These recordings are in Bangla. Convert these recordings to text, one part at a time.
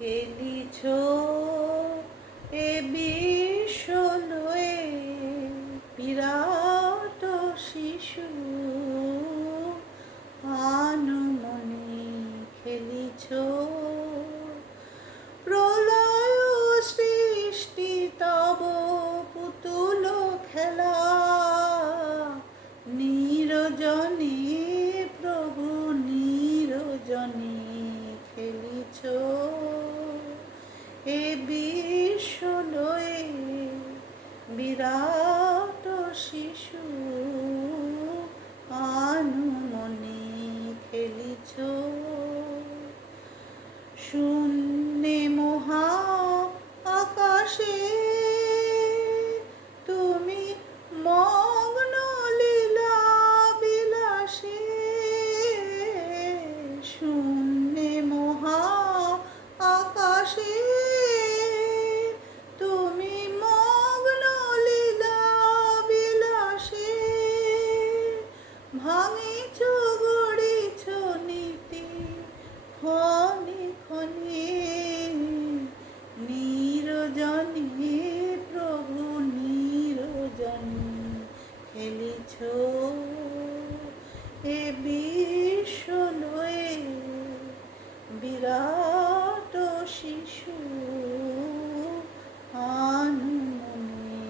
খেলিছ এ বিশ্ব লয়ে বিরাট শিশু আনমনে খেলিছ প্রলয় সৃষ্টি তব পুতুল খেলা নিরজনে প্রভু নিরজনে খেলিছ এ বিশ্ব লয়ে বিরাট শিশু আনমনে খেলিছ শূন্যে মহা আকাশে তুমি মগ্ন লীলা বিলাসে শূন্যে মহা আকাশে তুমি মগ্ন লীলা বিলাসে ভাঙিছ গড়িছ নীতি ক্ষণে ক্ষণে নিরজনে প্রভু নিরজনে খেলিছ এ বিশ্ব লয়ে বিরাট শিশু আনমনে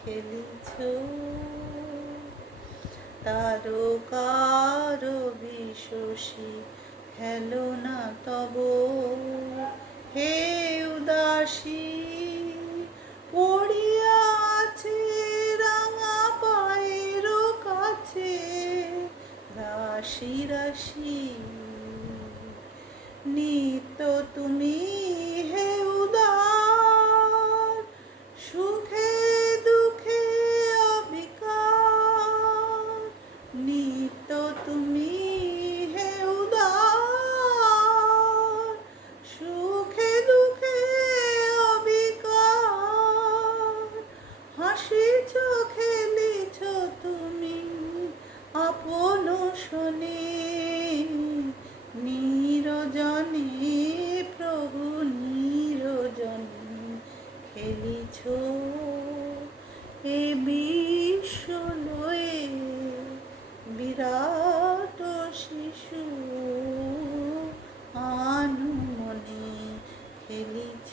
খেলিছ তারকার বিশ্বসী হেলো না তব হে উদাসী পড়িয়া আছে রাঙা পায়ের কাছে রাশি রাশি নিত্য তুমি হে উদার সুখে দুঃখে অবিকার নিত্য তুমি হে উদার সুখে দুঃখে অবিকার হাসিছ খেলিছ তুমি আপন শোনে নিরজনে প্রভু নিরজনে খেলিছ এ বিশ্ব লয়ে বিরাট শিশু আনমনে খেলিছ।